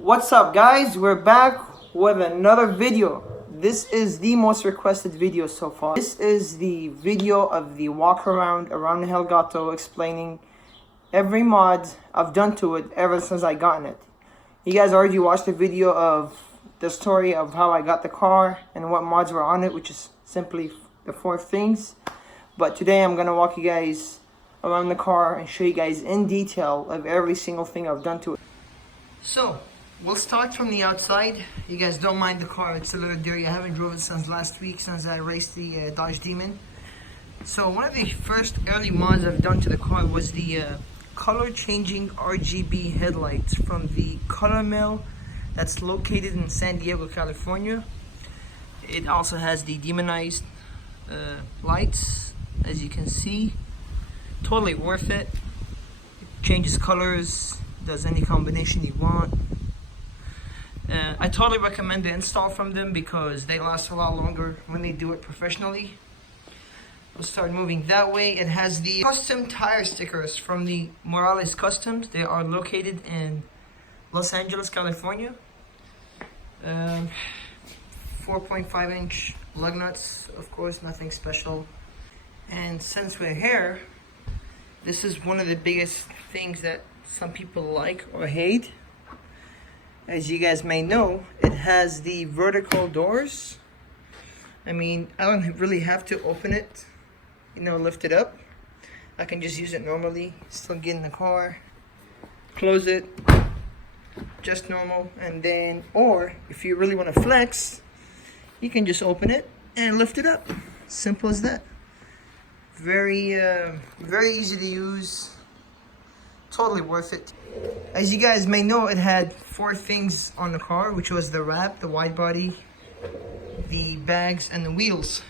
What's up, guys? We're back with another video. This is the most requested video so far. This is the video of the walk around Hellgato, explaining every mod I've done to it ever since I gotten it. You guys already watched the video of the story of how I got the car and what mods were on it, which is simply the 4 things. But today I'm gonna walk you guys around the car and show you guys in detail of every single thing I've done to it. So we'll start from the outside. You guys don't mind the car, it's a little dirty. I haven't drove it since last week, since I raced the Dodge Demon. So one of the first early mods I've done to the car was the color changing RGB headlights from the color mill that's located in San Diego, California. It also has the demonized lights, as you can see. Totally worth it. It changes colors, does any combination you want. I totally recommend the install from them because they last a lot longer when they do it professionally. We'll start moving that way. It has the custom tire stickers from the Morales Customs. They are located in Los Angeles, California. 4.5 inch lug nuts, of course, nothing special. And since we're here, this is one of the biggest things that some people like or hate. As you guys may know, it has the vertical doors. I mean, I don't really have to open it, lift it up. I can just use it normally, still get in the car, close it, just normal, and then, or if you really want to flex, you can just open it and lift it up. Simple as that. Very easy to use. Totally worth it. As you guys may know, it had 4 things on the car, which was the wrap, the wide body, the bags, and the wheels.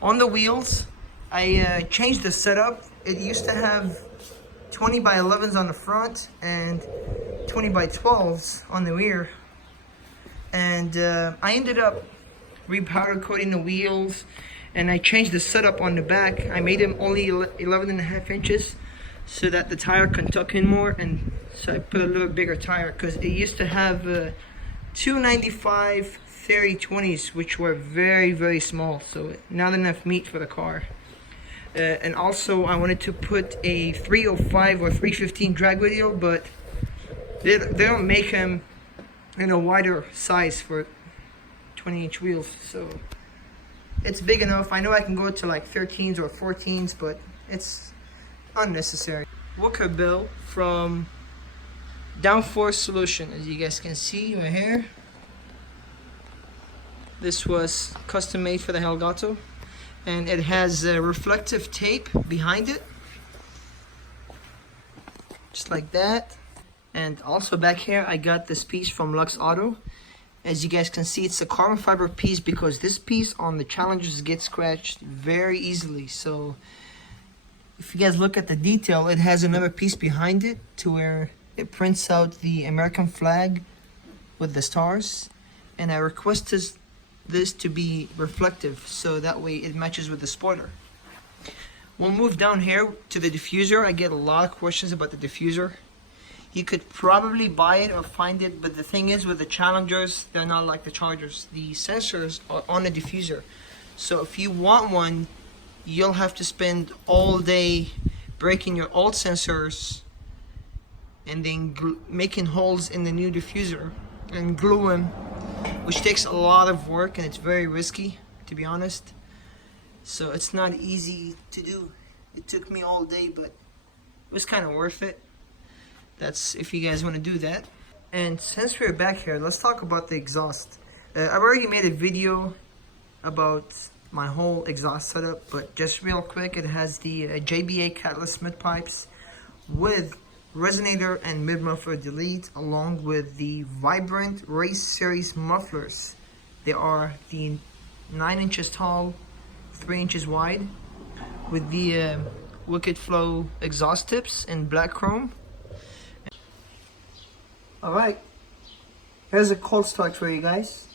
On the wheels, I changed the setup. It used to have 20 by 11s on the front and 20 by 12s on the rear. And I ended up repowder coating the wheels, and I changed the setup on the back. I made them only 11.5 inches so that the tire can tuck in more, and so I put a little bigger tire because it used to have 295 30/20s, which were very small, so not enough meat for the car. And also I wanted to put a 305 or 315 drag radial, but they don't make them in a wider size for 20-inch wheels, so it's big enough. I know I can go to like 13s or 14s, but it's unnecessary. Wicker bill from Downforce Solution, as you guys can see right here. This was custom made for the Hellgato, and it has reflective tape behind it, just like that. And also back here I got this piece from Lux Auto. As you guys can see, it's a carbon fiber piece because this piece on the Challengers gets scratched very easily. So if you guys look at the detail, it has another piece behind it to where it prints out the American flag with the stars. And I requested this to be reflective so that way it matches with the spoiler. We'll move down here to the diffuser. I get a lot of questions about the diffuser. You could probably buy it or find it, but the thing is with the Challengers, they're not like the Chargers. The sensors are on the diffuser. So if you want one, you'll have to spend all day breaking your old sensors and then making holes in the new diffuser and glue them, which takes a lot of work and it's very risky, to be honest. So it's not easy to do. It took me all day, but it was kind of worth it. That's if you guys want to do that. And since we're back here, let's talk about the exhaust. I've already made a video about my whole exhaust setup, but just real quick, it has the JBA Catalyst mid pipes with resonator and mid muffler delete, along with the Vibrant Race Series mufflers. They are the 9 inches tall, 3 inches wide, with the Wicked Flow exhaust tips in black chrome. Alright, here's a cold start for you guys.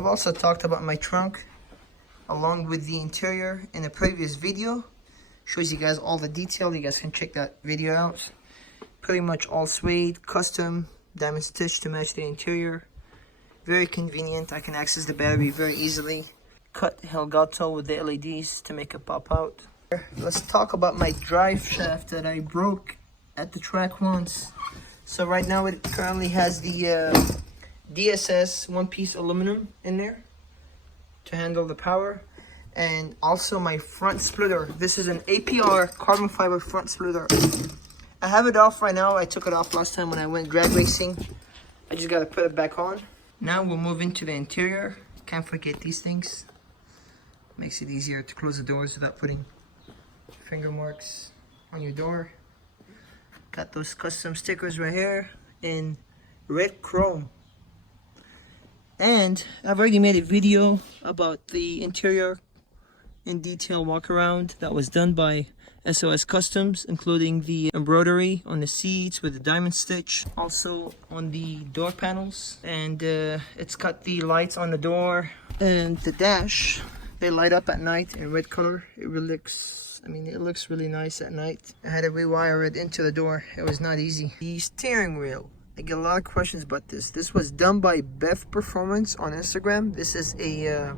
I've also talked about my trunk along with the interior in a previous video. Shows you guys all the detail. You guys can check that video out. Pretty much all suede, custom, diamond stitch to match the interior. Very convenient. I can access the battery very easily. Cut Hellgato with the LEDs to make it pop out. Let's talk about my drive shaft that I broke at the track once. So right now it currently has the DSS one-piece aluminum in there to handle the power, and also my front splitter. This is an APR carbon fiber front splitter. I have it off right now. I took it off last time when I went drag racing. I just gotta put it back on. Now we'll move into the interior. Can't forget these things. Makes it easier to close the doors without putting finger marks on your door. Got those custom stickers right here in red chrome. And I've already made a video about the interior in detail walk around that was done by SOS Customs, including the embroidery on the seats with the diamond stitch, also on the door panels, and it's got the lights on the door and the dash. They light up at night in red color. It really looks, it looks really nice at night. I had to rewire it into the door. It was not easy. The steering wheel. I get a lot of questions about this. This was done by Bev Performance on Instagram. This is a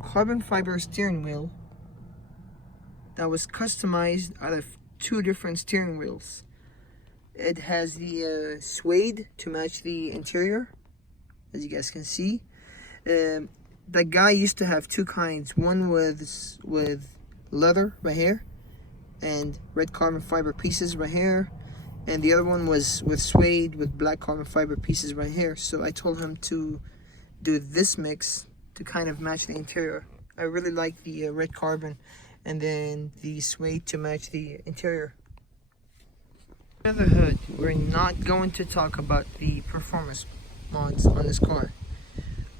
carbon fiber steering wheel that was customized out of 2 different steering wheels. It has the suede to match the interior, as you guys can see. The guy used to have 2 kinds. One with leather right here and red carbon fiber pieces right here, and the other one was with suede with black carbon fiber pieces right here. So I told him to do this mix to kind of match the interior. I really like the red carbon and then the suede to match the interior. Under the hood, we're not going to talk about the performance mods on this car,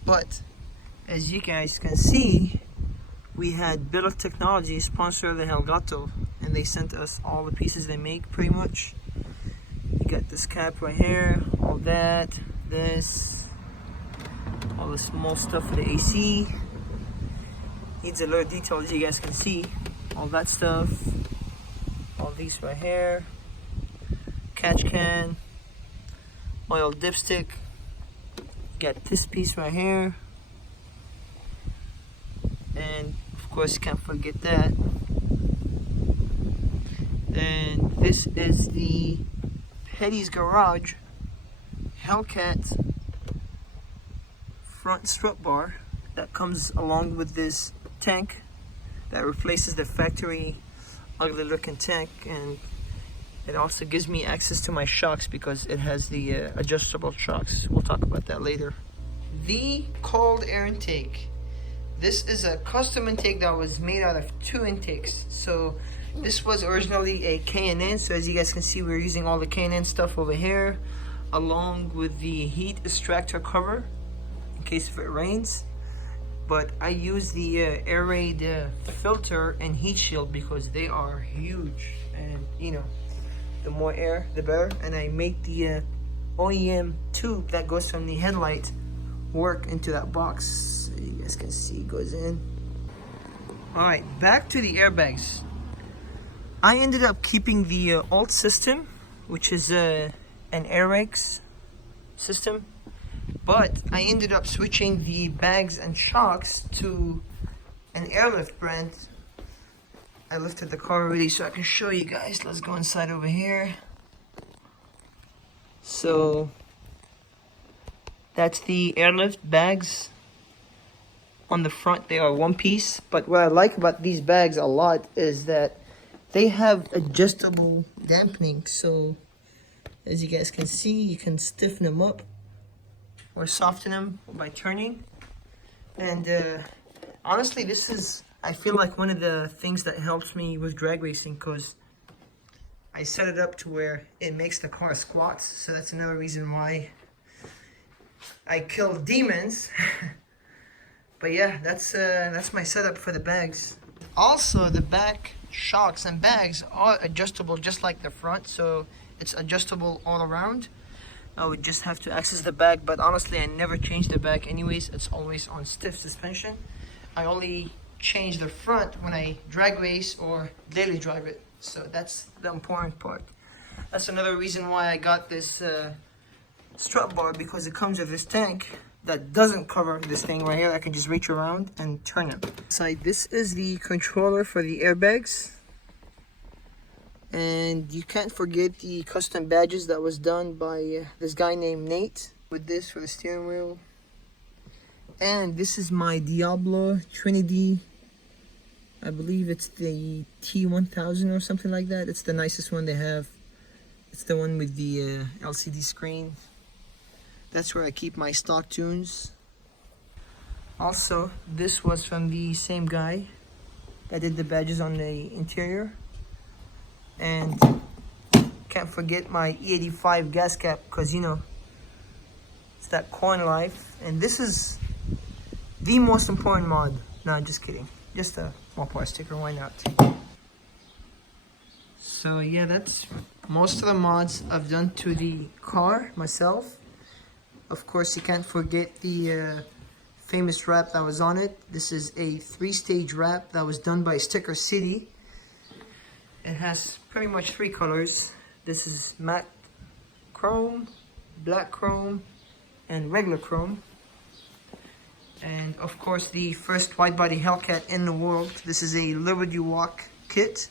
but as you guys can see, we had Bill of Technology sponsor the Hellgato, and they sent us all the pieces they make pretty much. You got this cap right here, all that, this, all the small stuff for the AC. Needs a lot of detail, as you guys can see. All that stuff, all these right here, catch can, oil dipstick. Got this piece right here, and of course you can't forget that. And this is the Petty's Garage Hellcat front strut bar that comes along with this tank that replaces the factory ugly looking tank, and it also gives me access to my shocks because it has the adjustable shocks. We'll talk about that later. The cold air intake. This is a custom intake that was made out of 2 intakes. So this was originally a K&N. So as you guys can see, we're using all the K&N stuff over here, along with the heat extractor cover in case if it rains. But I use the air raid filter and heat shield because they are huge, and the more air the better. And I make the OEM tube that goes from the headlight work into that box. So you guys can see it goes in. Alright, back to the airbags. I ended up keeping the old system, which is an Airx system. But I ended up switching the bags and shocks to an Airlift brand. I lifted the car already so I can show you guys. Let's go inside over here. So that's the Airlift bags. On the front they are 1 piece, but what I like about these bags a lot is that they have adjustable dampening. So as you guys can see, you can stiffen them up or soften them by turning. And honestly, this is, I feel like, one of the things that helps me with drag racing, because I set it up to where it makes the car squat. So that's another reason why I kill demons. But yeah, that's my setup for the bags. Also, the back shocks and bags are adjustable just like the front, so it's adjustable all around. I would just have to access the back, but honestly I never change the back anyways. It's always on stiff suspension. I only change the front when I drag race or daily drive it. So that's the important part. That's another reason why I got this strut bar, because it comes with this tank that doesn't cover this thing right here. I can just reach around and turn it. So this is the controller for the airbags. And you can't forget the custom badges that was done by this guy named Nate, with this for the steering wheel. And this is my Diablo Trinity. I believe it's the T1000 or something like that. It's the nicest one they have. It's the one with the LCD screen. That's where I keep my stock tunes. Also, this was from the same guy that did the badges on the interior. And can't forget my E85 gas cap, because you know it's that coin life. And this is the most important mod. No, just kidding. Just a Mopar sticker, why not? So yeah, that's most of the mods I've done to the car myself. Of course, you can't forget the famous wrap that was on it. This is a 3-stage wrap that was done by Sticker City. It has pretty much 3 colors. This is matte chrome, black chrome, and regular chrome. And of course, the first wide body Hellcat in the world. This is a Liberty Walk kit.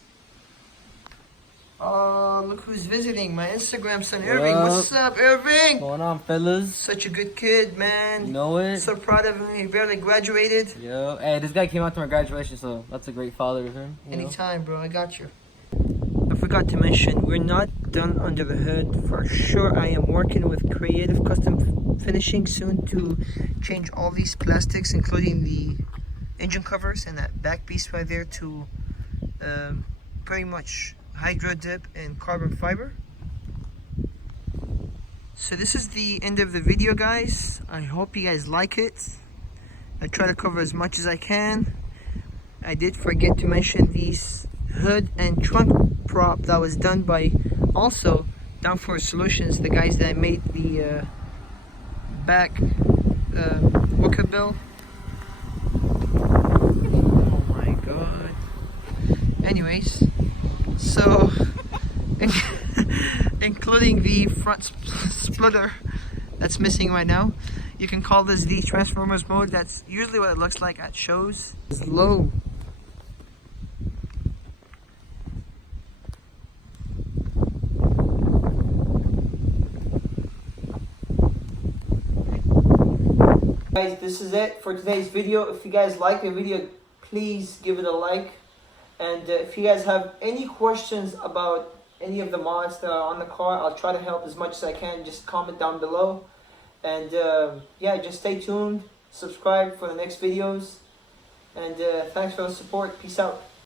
Oh, look who's visiting, my Instagram son, Irving. What's up, Irving? What's going on, fellas? Such a good kid, man. You know it? So proud of him. He barely graduated. Yo, hey, this guy came out to my graduation, so that's a great father of him. Anytime, bro. I got you. I forgot to mention, we're not done under the hood. For sure, I am working with Creative Custom Finishing soon to change all these plastics, including the engine covers and that back piece right there, to pretty much hydro dip and carbon fiber. So this is the end of the video, guys. I hope you guys like it. I try to cover as much as I can. I did forget to mention these hood and trunk prop that was done by also Downforce Solutions, the guys that made the back worker bill. Oh my god. Anyways, so including the front splitter that's missing right now. You can call this the Transformers mode. That's usually what it looks like at shows. It's low. Guys, this is it for today's video. If you guys like the video, please give it a like. And if you guys have any questions about any of the mods that are on the car, I'll try to help as much as I can. Just comment down below. And yeah, just stay tuned. Subscribe for the next videos. And thanks for the support. Peace out.